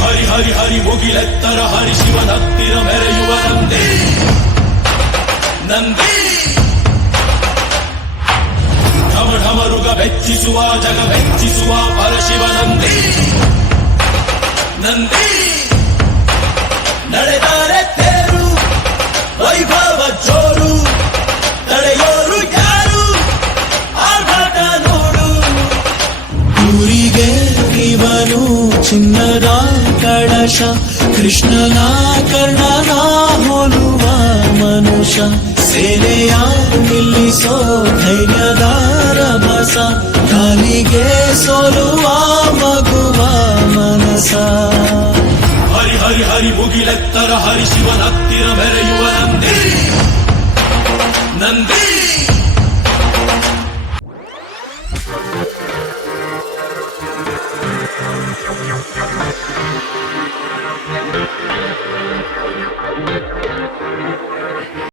ಹರಿ ಹರಿ ಹರಿ ಮುಗಿಲೆತ್ತರ ಹರಿ ಶಿವನತ್ತಿರ ಮೆರೆಯುವ ನಂದಿ ನಂದಿ ಢಮ ಢಮರುಗ ಬೆಚ್ಚಿಸುವ ಜಗ ಬೆಚ್ಚಿಸುವ ಪರಶಿವ ನಂದಿ ನಂದಿ ನಡೆದಾರೆ ತೇರು ವೈಭವ ಜೋರು ತಡೆಯೋರು ಯಾರು ಆರ್ಭಟ ನೋಡು ಊರಿಗೆ ಇವನು ಚಿನ್ನದ ಕಳಶ ಕೃಷ್ಣನ ಕರ್ಣನ ಹೋಲುವ ಮನುಷ್ಯ ಸೇನೆಯ ನಿಲ್ಲಿಸೋ ಧೈರ್ಯದ ರಭಸ ಕಾಲಿಗೆ ಸೋಲುವ ಮಗುವ ಮನಸ ಹರಿ ಹರಿ ಹರಿ ಮುಗಿಲೆತ್ತರ ಹರಿ ಶಿವನತ್ತಿರ ಮೆರೆಯುವ ನಂದಿ ನಂದಿ